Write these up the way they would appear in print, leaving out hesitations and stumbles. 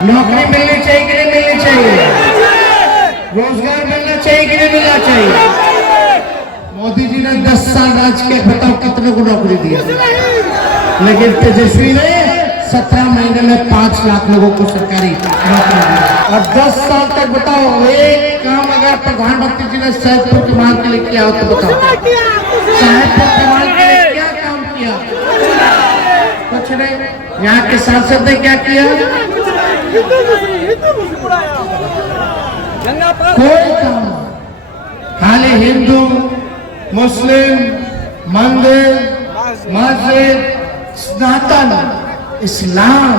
नौकरी मिलनी चाहिए कि नहीं मिलनी चाहिए? रोजगार मिलना चाहिए कि नहीं मिलना चाहिए? मोदी जी ने 10 साल राज के बताओ कितने को नौकरी दिया, लेकिन तेजस्वी ने 17 महीने में 5 लाख लोगों को सरकारी नौकरी दी। और 10 साल तक बताओ एक काम अगर प्रधानमंत्री जी ने सैदपुर के मार्ग के लिए किया हो तो बताओ सैदपुर के मार्ग के लिए क्या काम किया? कुछ नहीं। यहाँ के सांसद ने क्या किया? कोई काम। खाली हिंदू मुस्लिम मंदिर मस्जिद सनातन इस्लाम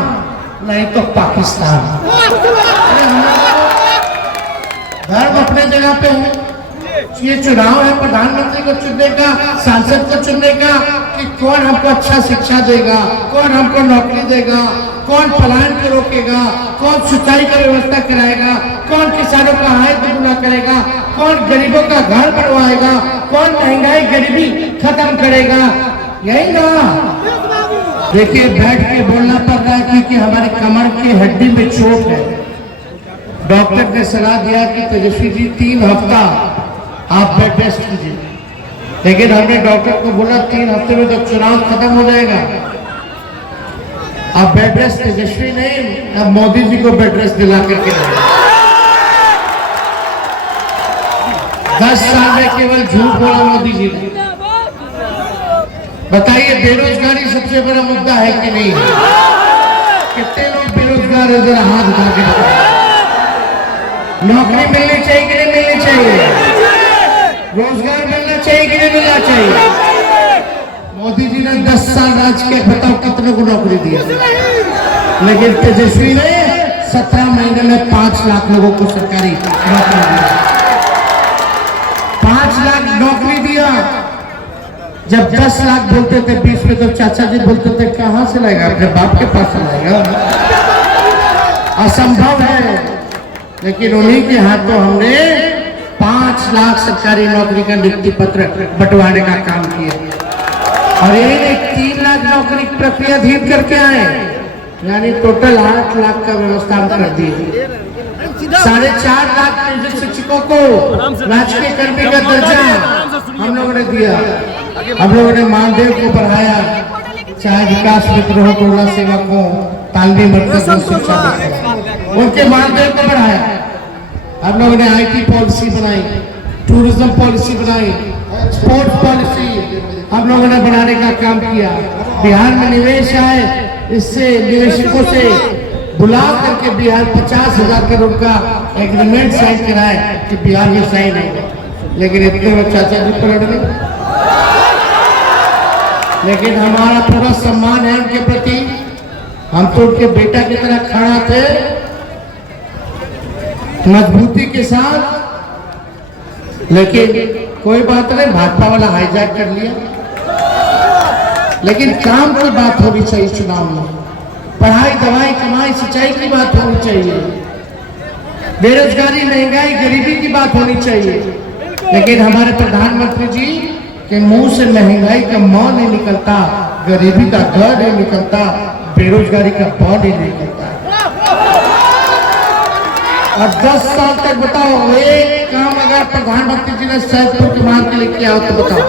नहीं तो पाकिस्तान। धर्म अपने जगह पे है। ये चुनाव है प्रधानमंत्री को चुनने का, सांसद को चुनने का कि कौन हमको अच्छा शिक्षा देगा, कौन हमको नौकरी देगा, कौन पलायन को रोकेगा, कौन सिंचाई का व्यवस्था कराएगा, कौन किसानों का आय दुगुना करेगा, कौन गरीबों का घर बनवाएगा, कौन महंगाई गरीबी खत्म करेगा। यही ना। देखिए बैठ के बोलना पड़ रहा है क्योंकि हमारे कमर की हड्डी में चोट है। डॉक्टर ने सलाह दिया कि तेजस्वी जी 3 हफ्ता आप बेड रेस्ट कीजिए, लेकिन हमने डॉक्टर को बोला 3 हफ्ते में तो चुनाव खत्म हो जाएगा। अब बेड रेस्ट तेजस्वी नहीं, अब मोदी जी को बेड रेस्ट दिला करके 10 साल में केवल झूठ बोला मोदी जी ने। बताइए बेरोजगारी सबसे बड़ा मुद्दा है कि नहीं? कितने लोग बेरोजगार है? जरा हाथ उठा के बताइए। नौकरी मिलनी चाहिए कि नहीं मिलनी चाहिए? रोजगार मिलना चाहिए कि नहीं मिलना चाहिए? मोदी जी ने 10 साल राज के बताओ कितने को नौकरी दिया, लेकिन तेजस्वी ने 17 महीने में 5 लाख लोगों को सरकारी नौकरी दिया। 5 लाख नौकरी दिया। जब 10 लाख बोलते थे 20 में तो चाचा जी बोलते थे कहां से लाएगा, अपने बाप के पास से लाएगा, असंभव है। लेकिन उन्हीं के हाथों हमने 5 लाख सरकारी नौकरी का नियुक्ति पत्र बंटवाने का काम किया और ये 3 लाख नौकरी प्रक्रिया धीरे करके आए, यानी टोटल 8 लाख का व्यवस्था हम कर दिए। 4.5 लाख नियोजित शिक्षकों को राजकीय कर्मी का दर्जा हम लोगों ने दिया। हम लोगों ने मानदेय को बढ़ाया, चाहे विकास मित्र हो, टोला सेवक हो, तालवी मर्कज शिक्षा उनके मानदेय को बढ़ाया। हम लोगों ने IT पॉलिसी बनाई, टूरिज्म पॉलिसी बनाई, स्पोर्ट्स पॉलिसी हम लोगों ने बनाने का काम किया। बिहार में निवेश आए, इससे निवेशकों से बुला करके बिहार 50,000 करोड़ का एग्रीमेंट साइन कराए कि बिहार में साइन है। लेकिन इतने में चाचा जी पलट गए। लेकिन हमारा पूरा सम्मान है उनके प्रति, हम तो उनके बेटा की तरह खड़ा थे मजबूती के साथ। लेकिन कोई बात नहीं, भाजपा वाला हाईजैक कर लिया। लेकिन काम की बात होनी चाहिए चुनाव में, पढ़ाई दवाई कमाई सिंचाई की बात होनी चाहिए, बेरोजगारी महंगाई गरीबी की बात होनी चाहिए। लेकिन हमारे प्रधानमंत्री जी के मुंह से महंगाई का मौ नहीं निकलता, गरीबी का ग नहीं निकलता, बेरोजगारी का ब नहीं निकलता। और 10 साल तक बताओ एक काम अगर प्रधानमंत्री जी ने सैदपुर के मार्ग के लिए किया हो तो बताओ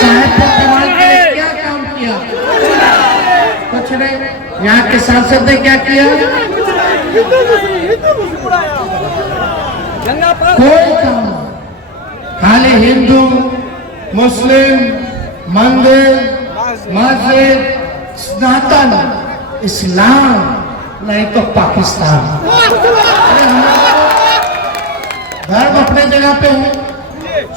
सैदपुर के मार्ग के लिए क्या काम किया? कुछ नहीं। यहाँ के सांसद ने क्या किया? कोई काम। खाली हिंदू मुस्लिम मंदिर मस्जिद सनातन इस्लाम नहीं तो पाकिस्तान। धर्म अपने जगह पे है।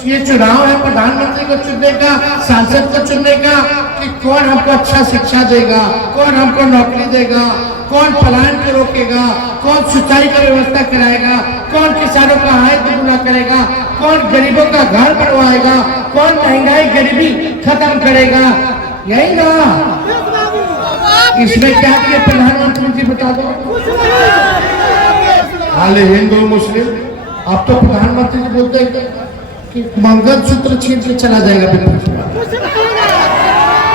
ये चुनाव है प्रधानमंत्री को चुनने का, सांसद को चुनने का कि कौन हमको अच्छा शिक्षा देगा, कौन हमको नौकरी देगा, कौन पलायन को रोकेगा, कौन सिंचाई का व्यवस्था कराएगा, कौन किसानों का आय दुगुना करेगा, कौन गरीबों का घर बनवाएगा, कौन महंगाई गरीबी खत्म करेगा। यही ना। इसमें क्या किया प्रधानमंत्री जी बता दो? खाली हिंदू मुस्लिम। अब तो प्रधानमंत्री जी बोलते हैं कि मंगलसूत्र छीन के चला जाएगा।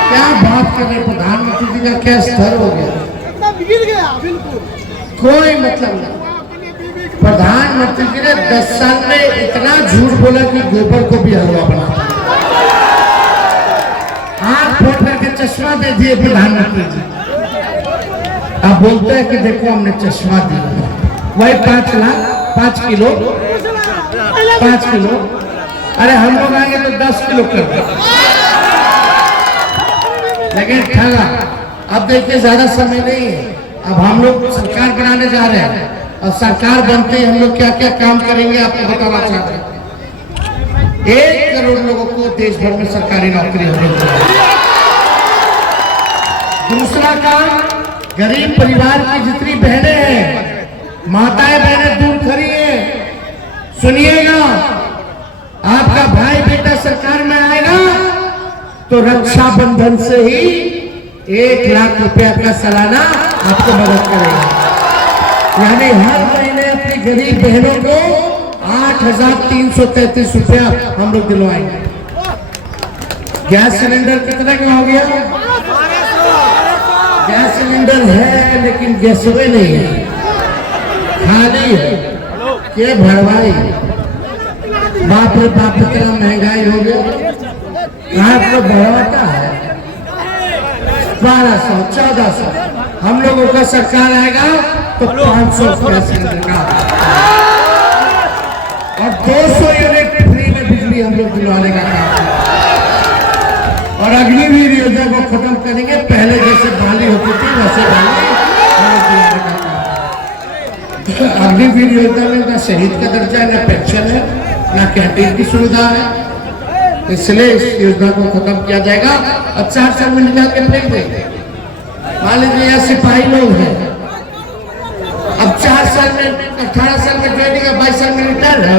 क्या बात कर रहे प्रधानमंत्री जी का क्या स्तर हो गया, बिगड़ गया बिल्कुल। कोई मतलब नहीं। प्रधानमंत्री जी ने 10 साल में इतना झूठ बोला कि गोबर को भी हलवा बना दिया। आंख फोड़ करके चश्मा दे दिए प्रधानमंत्री जी। अब बोलते हैं कि देखो हमने चश्मा दिया। वही 5 लाख 5 किलो 5 किलो। अरे हम लोग आएंगे तो 10 किलो कर दे। लेकिन ठगा। अब देखिए ज्यादा समय नहीं है। अब हम लोग सरकार बनाने जा रहे हैं और सरकार बनते ही हम लोग क्या क्या काम करेंगे आपको बताना चाहते हैं। 1 करोड़ लोगों को देश भर में सरकारी नौकरी हो रही है। दूसरा काम, गरीब परिवार की जितनी बहनें हैं, माताएं बहनें दूर खड़ी हैं, सुनिएगा, आपका भाई बेटा सरकार में आएगा तो रक्षाबंधन से ही 1 लाख रुपया का सालाना आपको मदद करेगा। यानी हर महीने अपनी गरीब बहनों को 8,333 रुपया हम लोग दिलवाएंगे। गैस सिलेंडर कितने का हो गया? गैस सिलेंडर है लेकिन गैसवे नहीं है, खाली है। ये भरवाई, बाप रे बाप, इतना महंगाई हो गया। आपको भरवाता है 1200 1400। हम लोगों का सरकार आएगा तो 500 रुपया सिलेंडर का और 200 यूनिट फ्री में बिजली हम लोग दिलवाने का काम। और अग्निवीर योजना को खत्म करेंगे। पहले जैसे बाली होती थी वैसे बाली दिलाने का काम। अग्निवीर योजना में ना शहीद का दर्जा है, ना पेंशन है, ना कैंटीन की सुविधा है। इसलिए इस योजना को खत्म किया जाएगा और 4 साल में निकाल के फेंक देंगे। मान लीजिए यहाँ सिपाही लोग हैं, अब 4 साल में 18 साल में ज्वाइनिंग है, 22 साल में रिटायर है,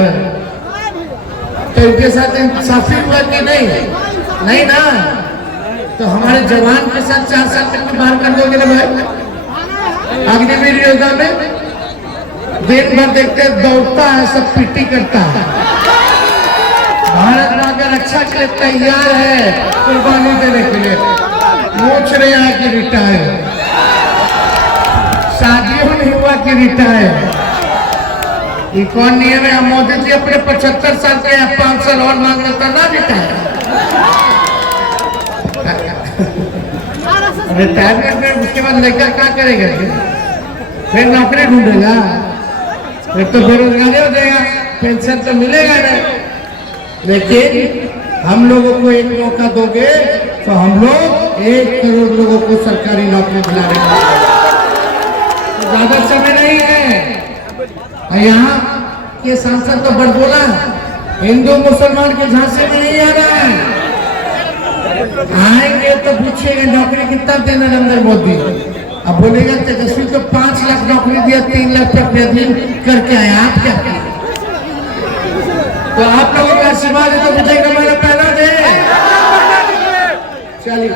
तो इनके साथ इंसाफी हुआ कि नहीं ना। तो हमारे जवान के साथ 4 साल तक बाहर कर दोगे ना भाई। अग्निवीर योजना में दिन भर देखते दौड़ता है, सब पीटी करता है। भारत मां का रक्षा के लिए तैयार है कुर्बानी देने के लिए। पूछ रहे हैं कि रिटायर, शादियों नहीं हुआ कि रिटायर। ये कौन नियम है? मोदी जी अपने 75 साल के 5 साल और मांग लेता ना रिटायर। रिटायरमेंट में उसके बाद लड़का क्या करेगा? फिर नौकरी ढूंढेगा, फिर तो बेरोजगारी हो जाएगा, पेंशन तो मिलेगा नहीं। लेकिन हम लोगों को एक मौका दोगे तो हम लोग 1 करोड़ लोगों को सरकारी नौकरी दिला देंगे। तो ज्यादा समय नहीं है। यहाँ के सांसद तो बड़बोला हिंदू मुसलमान के झांसे में नहीं आ रहा है। आएंगे तो पूछेंगे नौकरी कितना देना नरेंद्र मोदी। अब बोलेगा तेजस्वी को 5 लाख नौकरी दिया, 3 लाख तक अधीन करके आया, आप क्या किए? तो आप लोगों का आशीर्वाद है तो मुझे हमारा पहला दे। चलिए